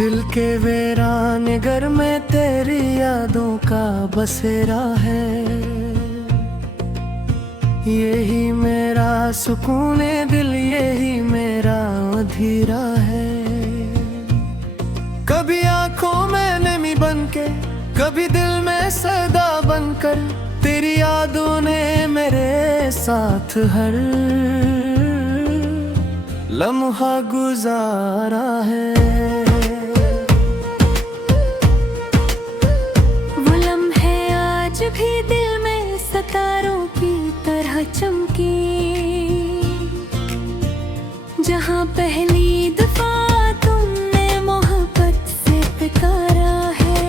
दिल के वीरान घर में तेरी यादों का बसेरा है। यही मेरा सुकून दिल, यही मेरा अधीरा है। कभी आंखों में नमी बनके, कभी दिल में सदा बनकर, तेरी यादों ने मेरे साथ हर लम्हा गुजारा है। वो लम्हे आज भी दिल में सितारों की तरह चमकी, जहाँ पहली दफा तुमने मोहब्बत से पुकारा है।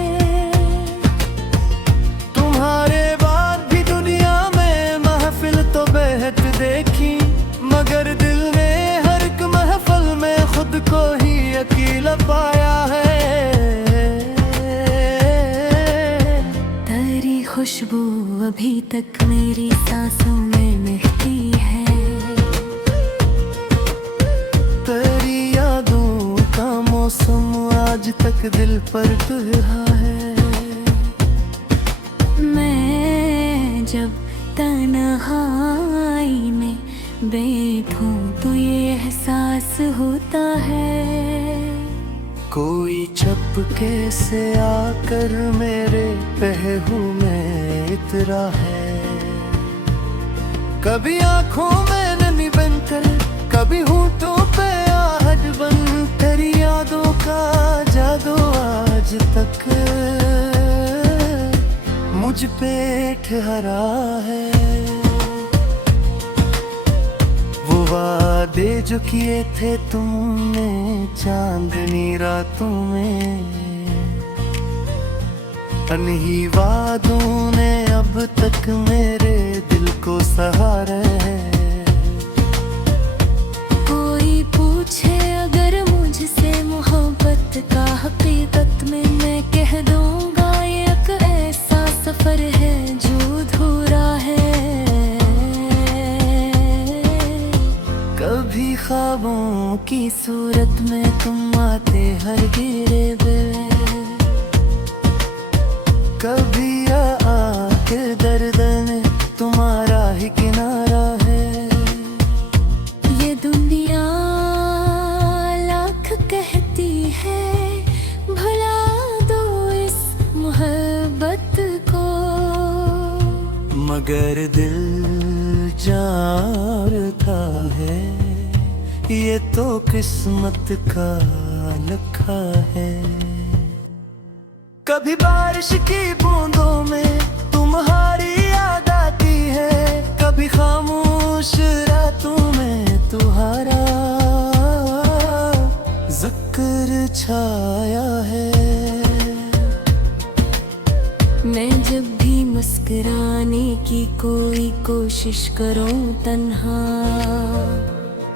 तुम्हारे बाद भी दुनिया में महफिल तो बेहद देखी, मगर दिल ने हर एक महफिल में खुद को ही अकेला पाया है। तेरी खुशबू अभी तक मेरी सांसों में महकी है। तेरी यादों का मौसम आज तक दिल पर रहा है। मैं जब तन्हाई में बैठूं तो ये एहसास होता है, कोई चुपके से आकर मेरे पहलू में इतरा है। कभी आंखों में नमी बनकर, कभी होठों पे आहट बन, तेरी यादों का जादू आज तक मुझ पे ठहरा है। वो वादे जो किए थे तुमने चांदनी रातों में, अनही वादों ने अब तक मेरे दिल को सहारा है। कोई पूछे अगर मुझसे मोहब्बत का हकीकत में, मैं कह दूंगा ये एक ऐसा सफर है जो अधूरा है। कभी ख्वाबों की सूरत में तुम आते हर गिरे में, कभी आके दर्द में तुम्हारा ही किनारा है। ये दुनिया लाख कहती है भुला दो इस मोहब्बत को, मगर दिल जानता है ये तो किस्मत का लिखा है। कभी बारिश की बूंदों में तुम्हारी याद आती है, कभी खामोश रातों में तुम्हारा जिक्र छाया है। मैं जब भी मुस्कुराने की कोई कोशिश करूं तन्हा,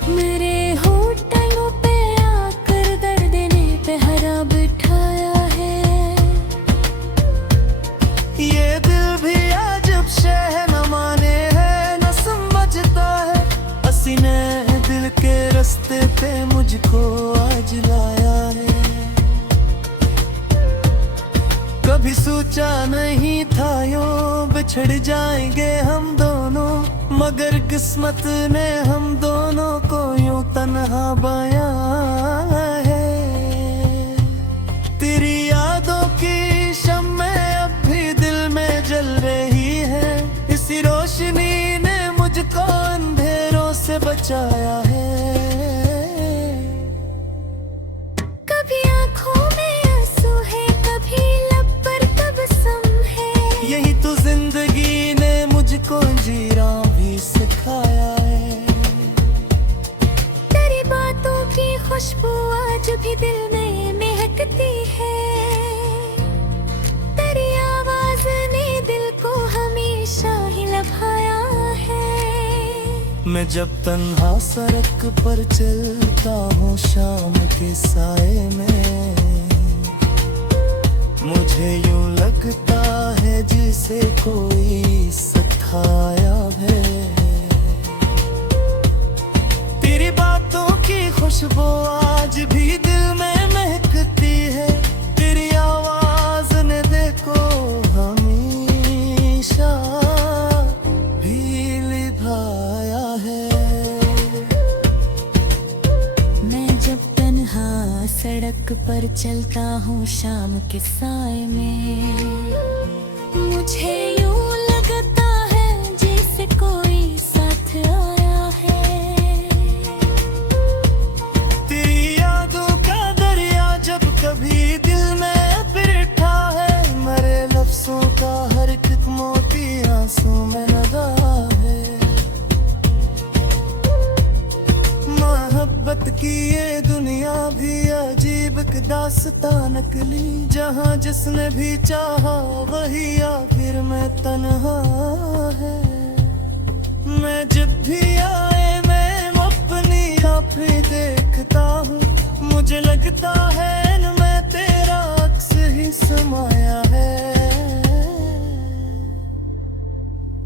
मेरे होठों पे आकर दर्द ने पहरा बिठाया है। ये दिल भी अजब शह न माने है, न समझता है हसीने दिल के रास्ते पे मुझको आज लाया है। कभी सोचा नहीं था यूं बिछड़ जाएंगे हम दोनों, मगर किस्मत ने हम दोनों को यूं तन्हा बया है। तेरी यादों की शम्में अब भी दिल में जल रही है, इसी रोशनी ने मुझको अंधेरों से बचाया है। कभी आंखों में आंसू है, कभी लब पर तबस्सुम है, यही तो जिंदगी ने मुझको जीना भी सिखाया है। तेरी बातों की खुशबू आज भी दिल में महकती है, तेरी आवाज ने दिल को हमेशा ही लभाया है। मैं जब तन्हा सड़क पर चलता हूँ शाम के साए में, मुझे यूं लगता है जिसे कोई सताया है। तेरी बातों की खुशबू आज भी दिल में महकती सड़क पर चलता हूँ शाम के साए में, मुझे यूं लगता है जैसे कोई साथ आया है। तेरी यादों का दरिया जब कभी दिल में फिरता है, मरे लफ्जों का हर एक मोती आंसू में लगा है। मोहब्बत की ये दुनिया भी अजीब एक दास्तां नकली, जहाँ जिसने भी चाहा वही आखिर में तन्हा है। मैं जब भी आए मैं अपनी आँखें देखता हूँ, मुझे लगता है इनमें तेरा अक्स ही समाया है।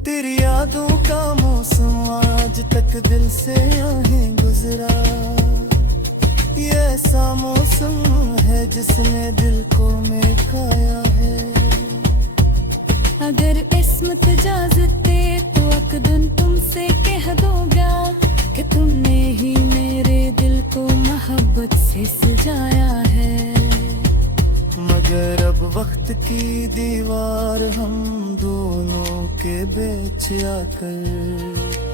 तेरी यादों का मौसम आज तक दिल से नहीं गुजरा, ये ऐसा मौसम है जिसने दिल को महकाया है। अगर किस्मत इजाजत दे तो एक दिन तुमसे कह दूंगा कि तुमने ही मेरे दिल को मोहब्बत से सजाया है। मगर अब वक्त की दीवार हम दोनों के बीच आकर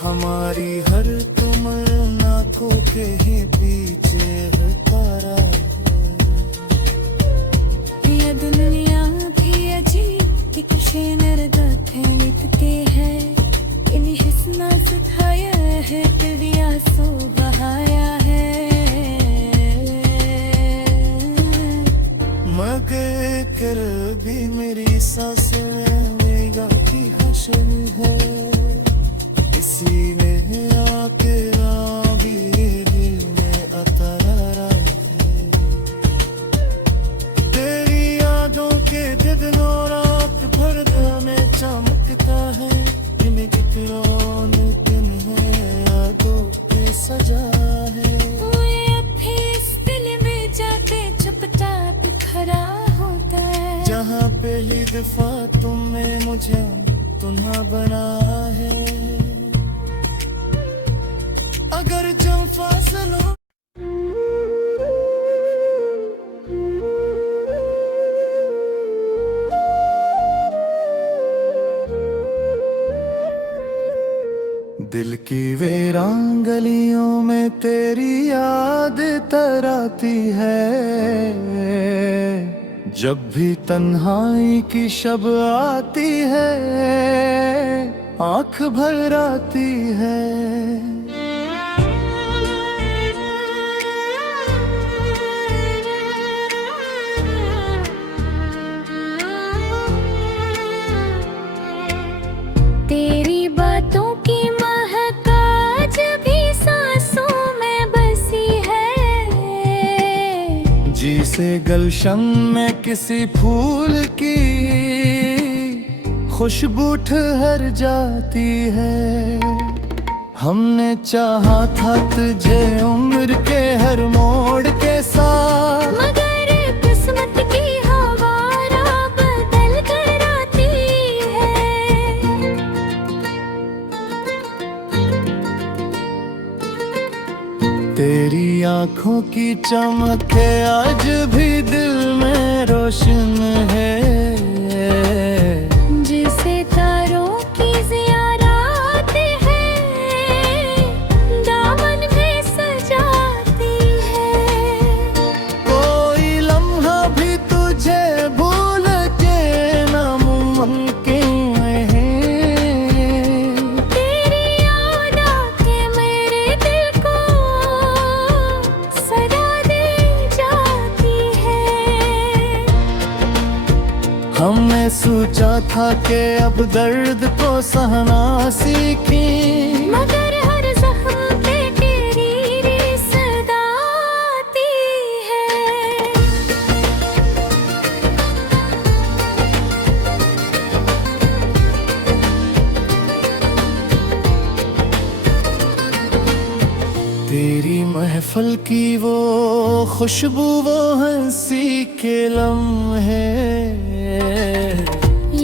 हमारी हर तमन्ना को के ही पीछे हटारा है। ये दुनिया भी अजीब किसी नरदत है मिटते हैं, इन हिस्ना सुखाया है तेरी आंसू बहाया है। मगर कर भी मेरी सांसों में मेरा की हशर है, इसी ने आके भी दिल में अतरारा है। तेरी यादों के दिनों रात भर दिल में चमकता है, दिन की रौनक दिन है यादों पे सजा है। जहाँ पहली दफा तुमने मुझे तुन्हा बना है, अगर जब फासलों दिल की वीरान गलियों में तेरी याद तराती है, जब भी तन्हाई की शब आती है आंख भर आती है। तेरी बातों की महक आज भी सांसों में बसी है, जिसे गलशन में किसी फूल की खुशबू ठहर जाती है। हमने चाहा था तुझे उम्र के हर मोड़ के साथ, मगर किस्मत की हवारा बदल कर आती है। तेरी आंखों की चमक है आज भी दिल में रोशन है, जिसे तारों की ज़ियारत है दामन में सजाती है। कोई लम्हा भी तुझे भूल के नामुमकिन है। तेरी याद आके मेरे दिल को सजा दे जाती है। हमने सोचा था कि अब दर्द को सहना सीखी, मगर हर जख्म पे तेरी सदा आती है। तेरी महफल की वो खुशबू वो हंसी के लम्हे,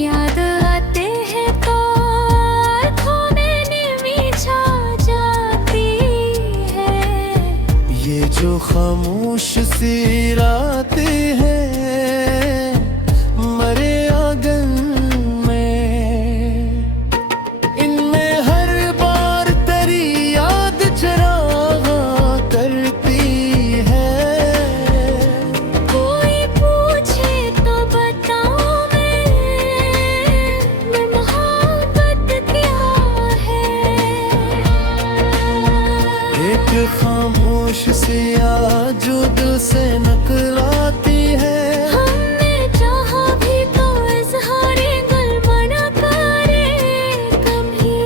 याद आते हैं तो आँखों में नमी छा जाती है। ये जो खामोश सी रातें हैं मरे आंगन में, इनमें हर बार तेरी याद चरागा करती है। कोई पूछे तो बताऊं मैं मोहब्बत क्या है। एक खामोश सी याद जो दिल से नकलाती है। हमने चाहा भी तो इज़हारे गुल मना करे कभी।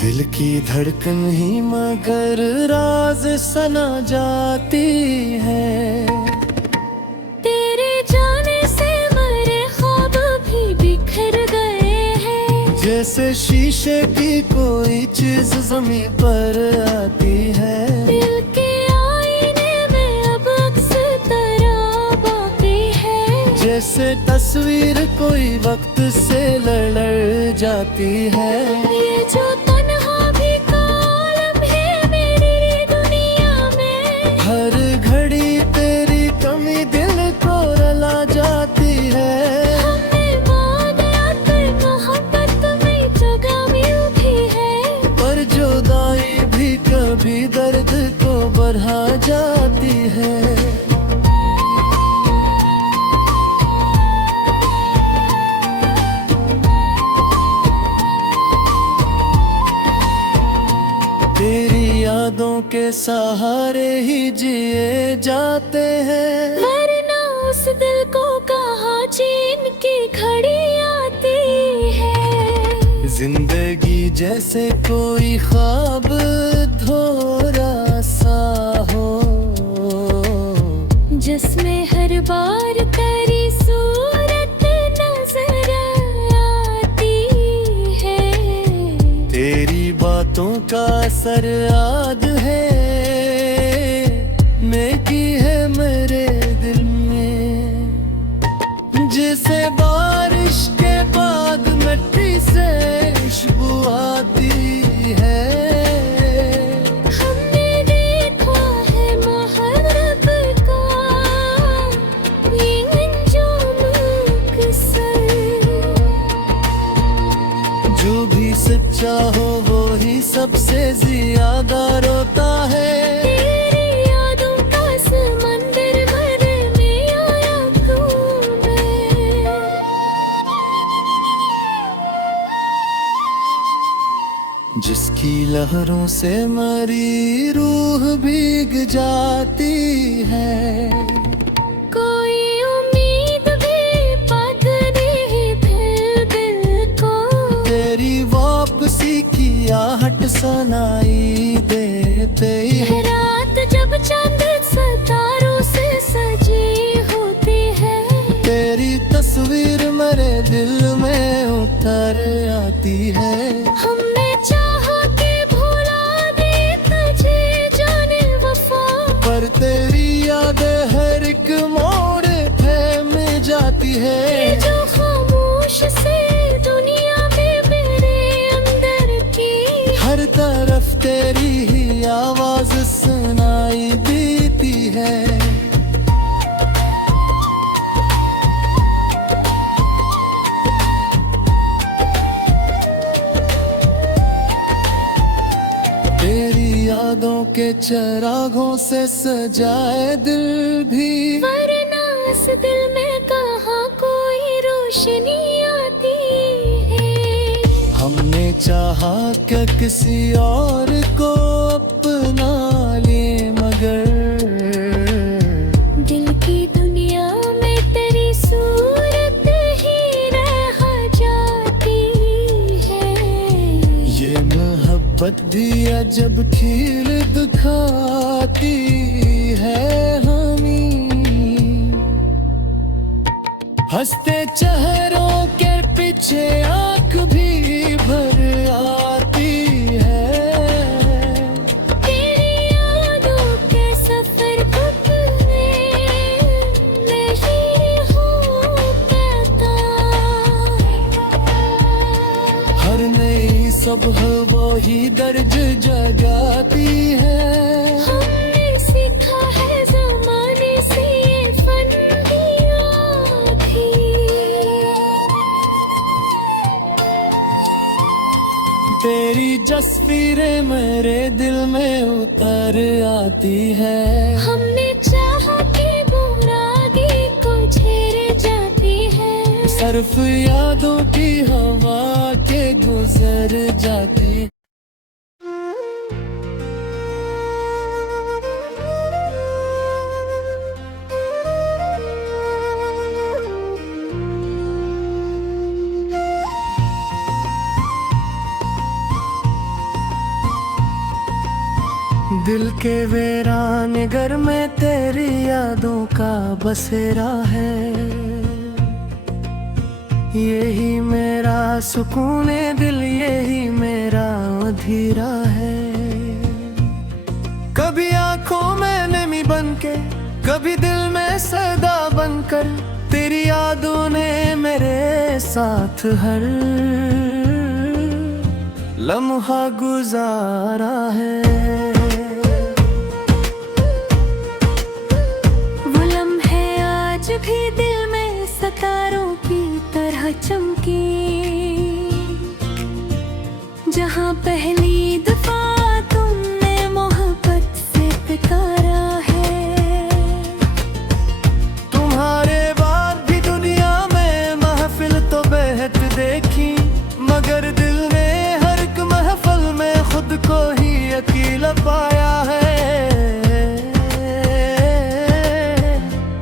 दिल की धड़कन ही मगर राज सना जाती है। तेरे जाने से मरे ख्वाब भी बिखर गए हैं। जैसे शीशे की कोई चीज ज़मीं पर आती है। दिल के आईने में अब अक्स तेरा बाकी है। जैसे तस्वीर कोई वक्त से लड़ जाती है। ये जो तन्हा भी कालम है मेरी दुनिया में, हर घड़ी तेरी कमी दिल को रुला जाती है। हमें मांगा कर मोहब्बत में जगह मिलती है। पर जुदाई भी कभी दर्द को बढ़ा जाती है। तेरी यादों के सहारे ही जिए जाते हैं। वरना उस दिल को कहाँ चैन की घड़ी आती है। जिंदगी जैसे कोई ख्वाब धोरा सा हो, जिसमें हर बार तेरी सूरत नजर आती है। तेरी बातों का असर याद है नेकी है मेरे दिल में। जिसे बारिश के बाद मिट्टी से खुशबू आती है। हमने देखा है मोहब्बत का ये अंजाम अक्सर। जो भी सच्चा हो वो ही सबसे ज्यादा रोता है। तेरी यादों का समंदर भर में आया क्यों मैं। जिसकी लहरों से मरी रूह भीग जाती है। कोई उम्मीद भी पगने फिर दिल को। तेरी वापसी की आहट सुनाई देते ही रात जब चंद सितारों से सजी होती है। तेरी तस्वीर मेरे दिल में उतर आती है। हमने चाहा कि भुला दे तुझे जाने वफा, पर तेरी याद हर एक मोड़ पे मिल जाती है। ये जो खामोश से दुनिया में मेरे अंदर की, हर तरफ तेरी ही आवाज सुनाई देती है। तेरी यादों के चरागों से सजाए दिल भी, वरना इस दिल में कहाँ कोई रोशनी आती है। हमने चाहा कि किसी और को अपना ले मगर दिल की दुनिया में तेरी सूरत ही रह जाती है। ये मोहब्बत भी अजब खील दिखाती है हमें। हंसते चेहरों के पीछे आंख भी भर आती है। तेरी यादों के सफर में नहीं हूँ कहता। हर नई सुबह वो ही दर्द जगाती है। हमने सीखा है ज़माने से ये फन भी आधी। तेरी जस्वीरें मेरे दिल में उतर आती है। हमने चाहा कि बुराई को झेर जाती है। सिर्फ यादों की हवा के गुजर जाती। दिल के वीरान घर में तेरी यादों का बसेरा है। यही मेरा सुकून दिल, यही मेरा अधीरा है। कभी आंखों में नमी बनके, कभी दिल में सदा बनकर, तेरी यादों ने मेरे साथ हर लम्हा गुजारा है। वो लम्हे आज भी दिल में सितारों की तरह चमकी। जहाँ पहली दफा तुमने मोहब्बत से पुकारा है। तुम्हारे बाद भी दुनिया में महफिल तो बेहद देखी, मगर दिल ने हर एक महफिल में खुद को ही अकेला पाया है।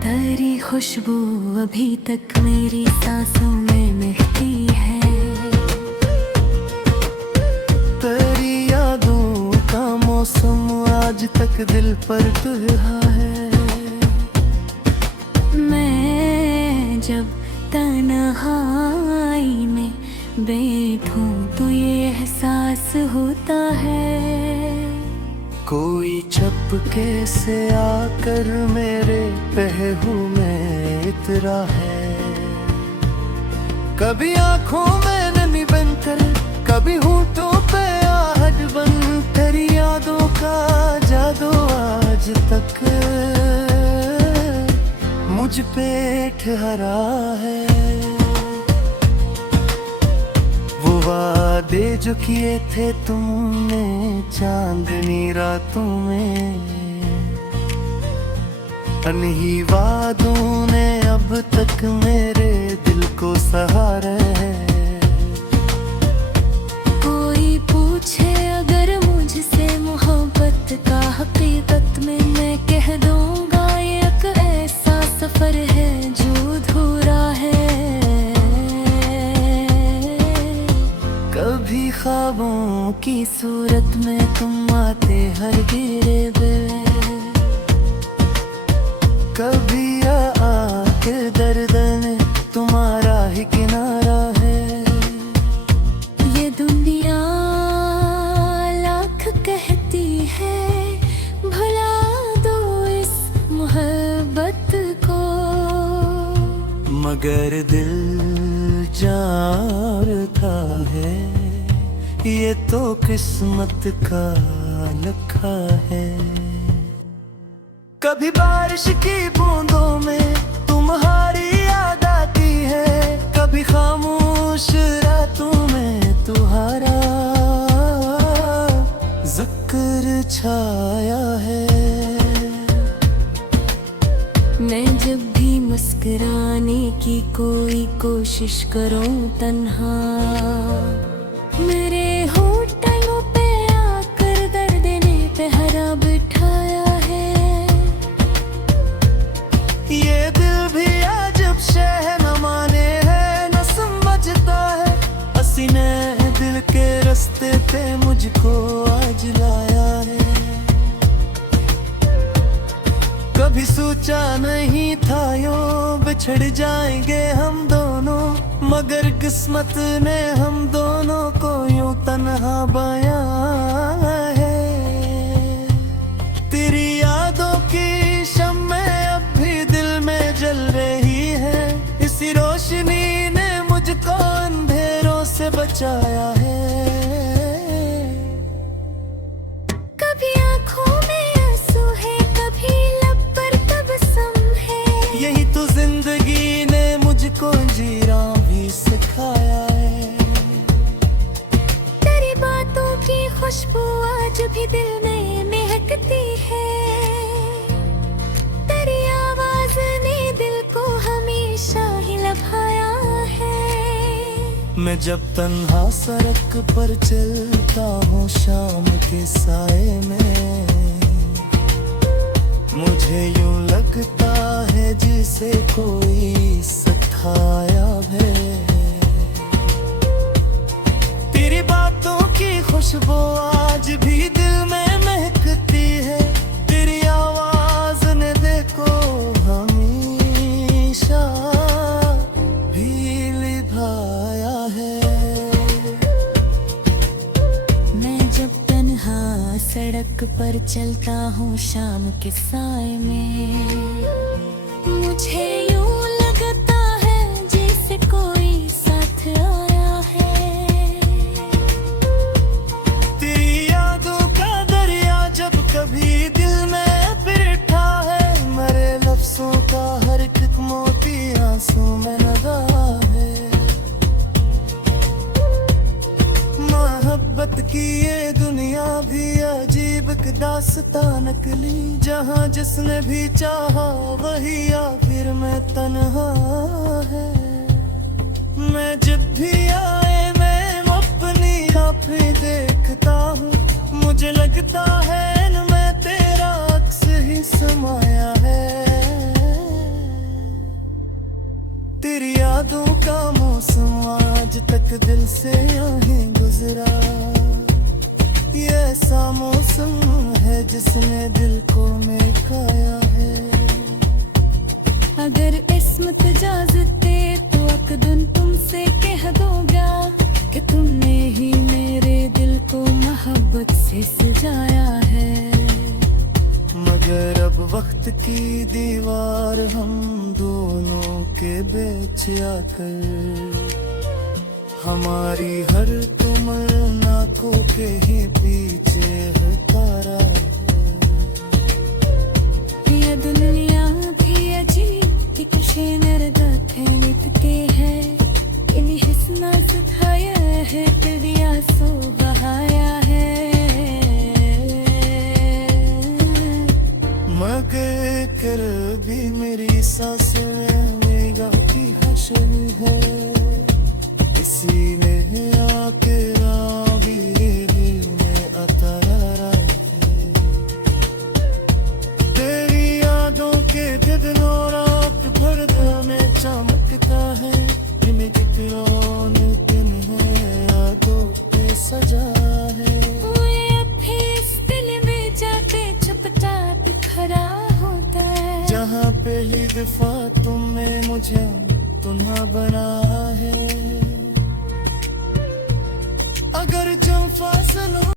तेरी खुशबू अभी तक मेरी सांसों में महकी है। तेरी यादों का मौसम आज तक दिल पर रहा है। मैं जब तन्हाई में बैठूं तो ये एहसास होता है। कोई चपके से आकर मेरे पहलू में इतरा है। कभी आंखों में नमी बनकर, कभी होठों पे आहट बन, तेरी यादों का जादू आज तक मुझ पे ठहरा है। वो वादे जो किए थे तुमने चांदनी रातों में, अनही वादों ने अब तक मेरे दिल को सहारा है। कोई पूछे अगर मुझसे मोहब्बत का हकीकत में, मैं कह दूंगा ये एक ऐसा सफर है जो अधूरा है। कभी ख्वाबों की सूरत में तुम आते हर गिरे पे, कभी आके दर्द में तुम्हारा ही किनारा है। ये दुनिया लाख कहती है भुला दो इस मोहब्बत को, मगर दिल जानता है ये तो किस्मत का लिखा है। कभी बारिश की बूंदों में तुम्हारी याद आती है, कभी खामोश रातों में तुम्हारा जिक्र छाया है। मैं जब भी मुस्कुराने की कोई कोशिश करूं तन्हा, मेरे होठों पे आकर दर्द ने पहरा बिठाया है। ये दिल भी अजब शह न माने है, न समझता है हसीने दिल के रास्ते पे मुझको आज लाया है। कभी सोचा नहीं था यूं बिछड़ जाएंगे हम दोनों, मगर किस्मत ने हम दोनों को यूं तन्हा बया है। तेरी यादों की शम्में अब भी दिल में जल रही है, इसी रोशनी ने मुझको अंधेरों से बचाया है। खुशबू आज भी दिल में महकती है, तेरी आवाज ने दिल को हमेशा ही लभाया है। मैं जब तन्हा सड़क पर चलता हूँ शाम के साए में, मुझे यूं लगता है जिसे कोई सताया है। तेरी बातों की खुशबू आज भी दिल में महकती है, तेरी आवाज ने देखो हमेशा भी निभाया है। मैं जब तन्हा सड़क पर चलता हूँ शाम के साए में, मुझे यूं लगता है जैसे कोई साथ आया है। तेरी यादों का दरिया जब कभी दिल में फिरता है, मेरे लफ्जों का हर एक मोती आंसू में लगा है। मोहब्बत की ये दुनिया भी अजीब एक दास्तां नकली, जहाँ जिसने भी चाहा वही आखिर में तन्हा है। मैं जब भी आए मैं अपनी आँखें देखता हूँ, मुझे लगता है इनमें तेरा अक्स ही समाया है। तेरी यादों का मौसम आज तक दिल से नहीं गुजरा, ये ऐसा मौसम है जिसने दिल को महकाया है। अगर किस्मत इजाजत दे तो अकदन तुमसे कह दूंगा कि तुमने ही मेरे दिल को मोहब्बत से सजाया है। मगर अब वक्त की दीवार हम दोनों के बीच आकर हमारी हर तमन्ना को के ही पीछे हटारा है। ये दुनिया भी अजीब एक शेनर गाथे मिटके है, इन हिस्ना सुखाया है तेरी आंसू बहाया है। मगर कर भी मेरी सांसें में गाती हशर है, किसी ने आके भी दिल में अतारा है। तेरी यादों के दिनों रात भर दिल में चमकता है, दिन की रौनक दिन है यादों पे सजा है। इस दिल में जाके चुपचाप खड़ा होता है, जहाँ पहली दफा तुमने मुझे तुन्हा बना है। अगर जम फास